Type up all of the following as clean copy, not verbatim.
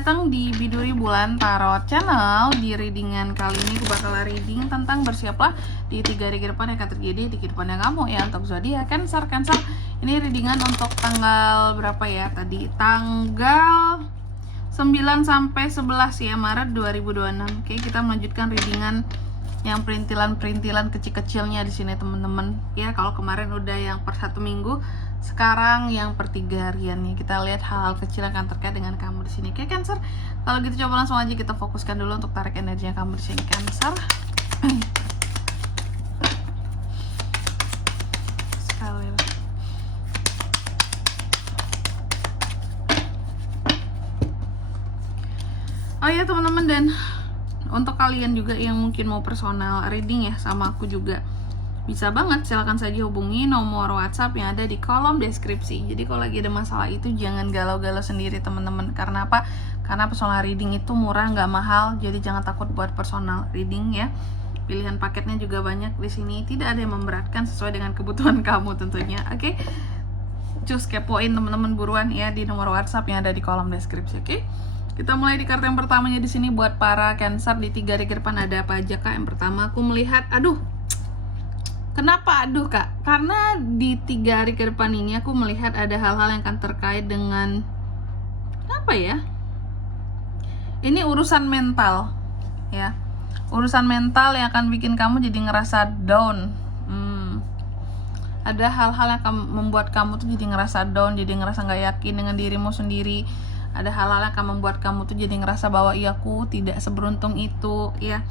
datang di Biduri Bulan Tarot Channel. Di readingan kali ini aku bakal reading tentang bersiaplah di 3 hari ke depan yang akan terjadi di kehidupannya kamu ya, untuk zodiak Cancer. Ini readingan untuk tanggal berapa ya tadi? Tanggal 9 sampai 11 ya Maret 2026. Oke, kita melanjutkan readingan yang perintilan kecil-kecilnya di sini teman-teman. Ya, kalau kemarin udah yang per 1 minggu, sekarang yang per 3 harian nih. Kita lihat hal-hal kecil yang akan terkait dengan kamu di sini. Oke, Cancer. Kalau gitu coba langsung aja kita fokuskan dulu untuk tarik energinya kamu di sini, Cancer. Sekali. Oh ya teman-teman, dan untuk kalian juga yang mungkin mau personal reading ya sama aku juga, bisa banget, silahkan saja hubungi nomor WhatsApp yang ada di kolom deskripsi. Jadi kalau lagi ada masalah itu jangan galau-galau sendiri teman-teman. Karena apa? Karena personal reading itu murah, nggak mahal. Jadi jangan takut buat personal reading ya. Pilihan paketnya juga banyak di sini. Tidak ada yang memberatkan, sesuai dengan kebutuhan kamu tentunya. Oke, cus kepoin teman-teman buruan ya di nomor WhatsApp yang ada di kolom deskripsi. Oke. Kita mulai di kartu yang pertamanya di sini buat para Cancer di 3 hari ke depan ada apa aja Kak? Yang pertama aku melihat, kenapa aduh Kak? Karena di 3 hari ke depan ini aku melihat ada hal-hal yang akan terkait dengan apa ya? Ini urusan mental ya. Urusan mental yang akan bikin kamu jadi ngerasa down. Ada hal-hal yang akan membuat kamu tuh jadi ngerasa down, jadi ngerasa nggak yakin dengan dirimu sendiri. Ada hal-hal yang akan membuat kamu tuh jadi ngerasa bahwa iya aku tidak seberuntung itu ya.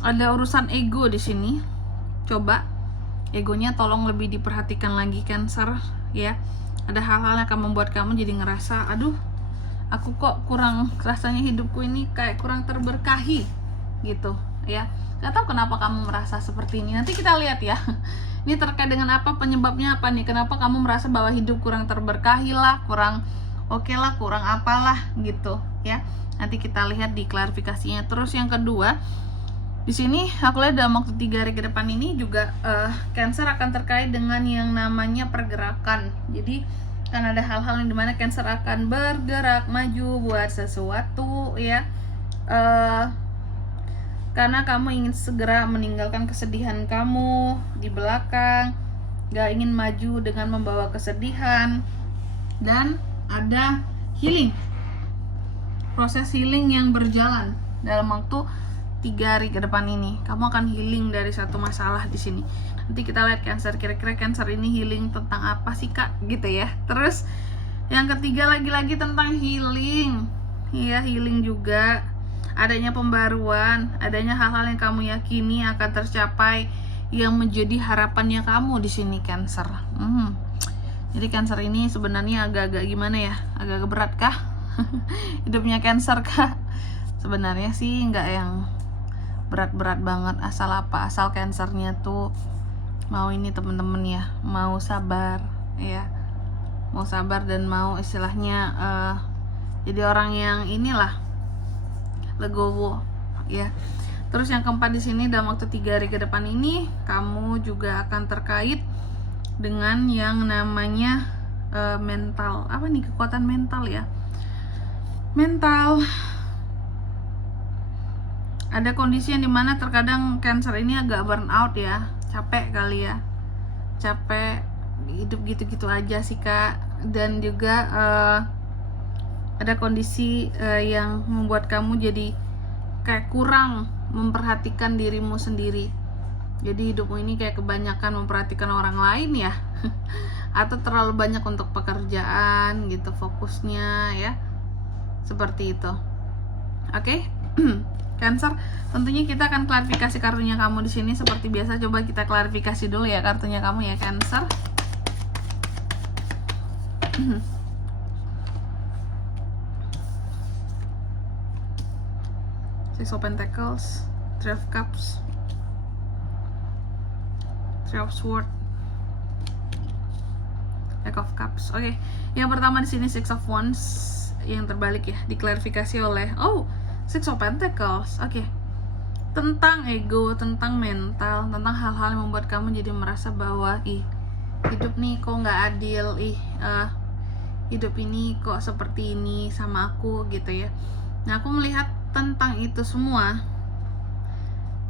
Ada urusan ego di sini. Coba egonya tolong lebih diperhatikan lagi Cancer ya. Ada hal-hal yang akan membuat kamu jadi ngerasa aduh, aku kok kurang, rasanya hidupku ini kayak kurang terberkahi gitu ya. Gak tahu kenapa kamu merasa seperti ini. Nanti kita lihat ya. Ini terkait dengan apa, penyebabnya apa nih? Kenapa kamu merasa bahwa hidup kurang terberkahi lah, kurang oke lah, kurang apalah gitu ya. Nanti kita lihat di klarifikasinya. Terus yang kedua, di sini aku lihat dalam waktu 3 hari ke depan ini juga Cancer akan terkait dengan yang namanya pergerakan. Jadi kan ada hal-hal yang dimana Cancer akan bergerak maju buat sesuatu ya. Karena kamu ingin segera meninggalkan kesedihan kamu di belakang, gak ingin maju dengan membawa kesedihan. Dan ada healing, proses healing yang berjalan dalam waktu 3 hari ke depan ini. Kamu akan healing dari satu masalah di sini. Nanti kita lihat Cancer, kira-kira Cancer ini healing tentang apa sih Kak gitu ya. Terus yang ketiga lagi-lagi tentang healing. Iya, healing juga. Adanya pembaruan, adanya hal-hal yang kamu yakini akan tercapai yang menjadi harapannya kamu di sini Cancer. Jadi Cancer ini sebenarnya agak-agak gimana ya? Agak berat kah? Hidupnya Cancer kah? Sebenarnya sih nggak yang berat-berat banget, asal apa? Asal Cancernya tuh mau ini temen-temen ya, mau sabar ya. Mau sabar dan mau istilahnya jadi orang yang inilah legowo ya. Terus yang keempat di sini dalam waktu 3 hari ke depan ini kamu juga akan terkait dengan yang namanya mental. Apa nih, kekuatan mental ya? Mental. Ada kondisi yang dimana terkadang Cancer ini agak burn out ya, capek kali ya, capek hidup gitu-gitu aja sih Kak. Dan juga ada kondisi yang membuat kamu jadi kayak kurang memperhatikan dirimu sendiri. Jadi hidupmu ini kayak kebanyakan memperhatikan orang lain ya. Atau terlalu banyak untuk pekerjaan gitu fokusnya ya. Seperti itu. Oke. Cancer, tentunya kita akan klarifikasi kartunya kamu di sini seperti biasa. Coba kita klarifikasi dulu ya kartunya kamu ya Cancer. Six of Pentacles, Three of Cups, Three of Swords, Eight of Cups. Oke, yang pertama di sini Six of Wands yang terbalik ya, diklarifikasi oleh Six of Pentacles. Oke. Tentang ego, tentang mental, tentang hal-hal yang membuat kamu jadi merasa bahwa hidup nih kok nggak adil, hidup ini kok seperti ini sama aku gitu ya. Nah, aku melihat tentang itu semua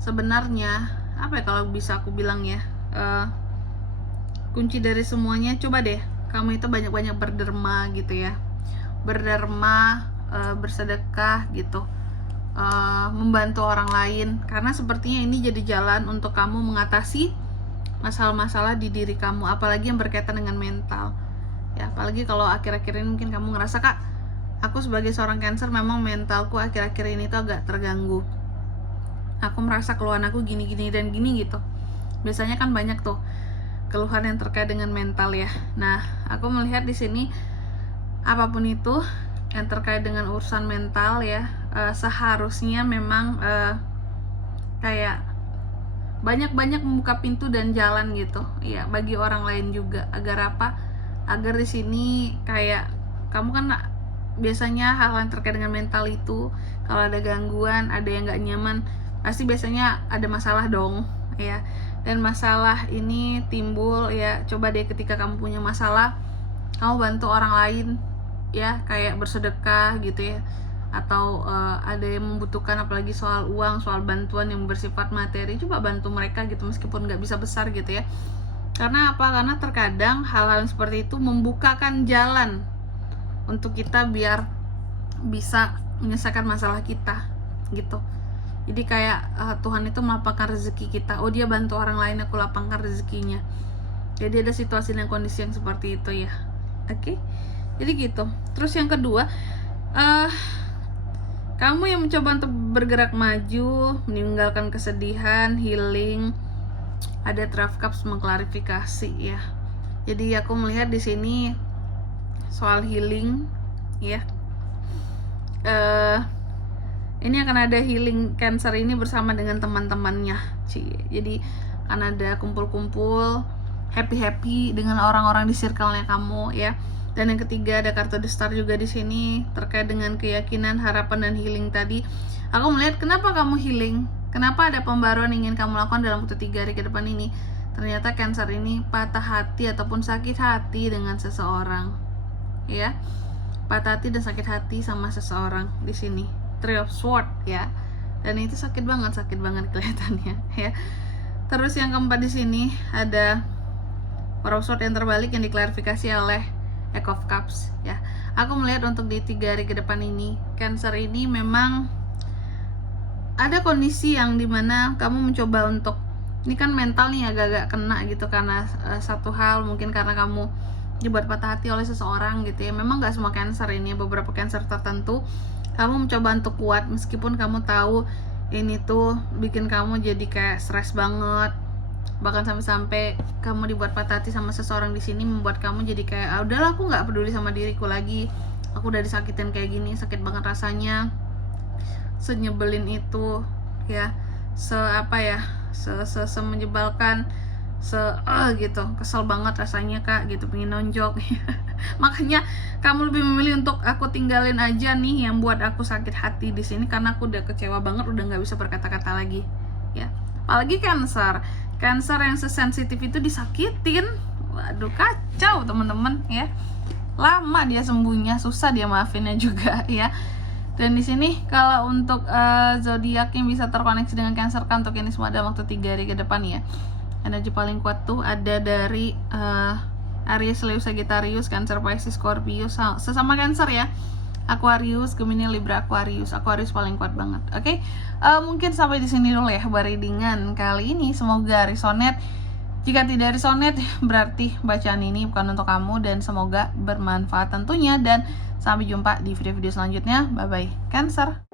sebenarnya apa ya, kalau bisa aku bilang ya, kunci dari semuanya, coba deh kamu itu banyak-banyak berderma gitu ya, berderma, bersedekah gitu, membantu orang lain, karena sepertinya ini jadi jalan untuk kamu mengatasi masalah-masalah di diri kamu, apalagi yang berkaitan dengan mental ya. Apalagi kalau akhir-akhir ini mungkin kamu ngerasa, Kak, aku sebagai seorang Cancer memang mentalku akhir-akhir ini tuh agak terganggu, aku merasa keluhan aku gini-gini dan gini gitu. Biasanya kan banyak tuh keluhan yang terkait dengan mental ya. Nah, aku melihat di sini apapun itu yang terkait dengan urusan mental ya, seharusnya memang kayak banyak-banyak membuka pintu dan jalan gitu ya bagi orang lain juga, agar apa? Agar di sini kayak kamu kan biasanya hal yang terkait dengan mental itu kalau ada gangguan, ada yang nggak nyaman, pasti biasanya ada masalah dong ya. Dan masalah ini timbul ya, coba deh ketika kamu punya masalah, kamu bantu orang lain ya, kayak bersedekah gitu ya, atau ada yang membutuhkan, apalagi soal uang, soal bantuan yang bersifat materi, coba bantu mereka gitu, meskipun nggak bisa besar gitu ya. Karena apa? Karena terkadang hal-hal seperti itu membukakan jalan untuk kita biar bisa menyelesaikan masalah kita gitu. Jadi kayak Tuhan itu melapangkan rezeki kita. Oh, dia bantu orang lain, aku lapangkan rezekinya. Jadi ada situasi dan kondisi yang seperti itu ya. Oke? Jadi gitu. Terus yang kedua, kamu yang mencoba untuk bergerak maju, meninggalkan kesedihan, healing. Ada 12 Cups mengklarifikasi ya. Jadi aku melihat di sini soal healing ya. Ini akan ada healing Cancer ini bersama dengan teman-temannya. Jadi akan ada kumpul-kumpul, happy-happy dengan orang-orang di circle-nya kamu ya. Dan yang ketiga ada kartu The Star juga di sini terkait dengan keyakinan, harapan dan healing tadi. Aku melihat kenapa kamu healing, kenapa ada pembaruan yang ingin kamu lakukan dalam waktu 3 hari ke depan ini. Ternyata Cancer ini patah hati ataupun sakit hati dengan seseorang ya. Patah hati dan sakit hati sama seseorang di sini. Three of Swords ya. Dan itu sakit banget kelihatannya ya. Terus yang keempat di sini ada Four of Swords yang terbalik yang diklarifikasi oleh Eight of Cups ya. Aku melihat untuk di 3 hari ke depan ini, Cancer ini memang ada kondisi yang dimana kamu mencoba untuk, ini kan mental nih agak-agak kena gitu karena satu hal, mungkin karena kamu dibuat patah hati oleh seseorang gitu ya. Memang gak semua Cancer ini, beberapa Cancer tertentu kamu mencoba untuk kuat meskipun kamu tahu ini tuh bikin kamu jadi kayak stres banget, bahkan sampai-sampai kamu dibuat patah hati sama seseorang di sini membuat kamu jadi kayak udahlah, aku nggak peduli sama diriku lagi, aku udah disakitin kayak gini, sakit banget rasanya, senyebelin itu ya, menyebalkan, gitu, kesel banget rasanya Kak gitu, pengen nonjok. Makanya kamu lebih memilih untuk aku tinggalin aja nih yang buat aku sakit hati di sini, karena aku udah kecewa banget, udah nggak bisa berkata-kata lagi ya. Apalagi Cancer yang sesensitif itu disakitin, waduh kacau teman-teman ya. Lama dia sembuhnya, susah dia maafinnya juga ya. Dan di sini kalau untuk zodiak yang bisa terkoneksi dengan Cancer kan untuk ini semua ada waktu 3 hari ke depan ya. Energi paling kuat tuh ada dari Aries, Leo, Sagittarius, Cancer, Pisces, Scorpio, sesama Cancer ya. Aquarius, Gemini, Libra, Aquarius paling kuat banget. Oke, mungkin sampai di sini dulu ya readingan kali ini. Semoga resonate. Jika tidak resonate, berarti bacaan ini bukan untuk kamu, dan semoga bermanfaat tentunya. Dan sampai jumpa di video-video selanjutnya. Bye bye, Cancer.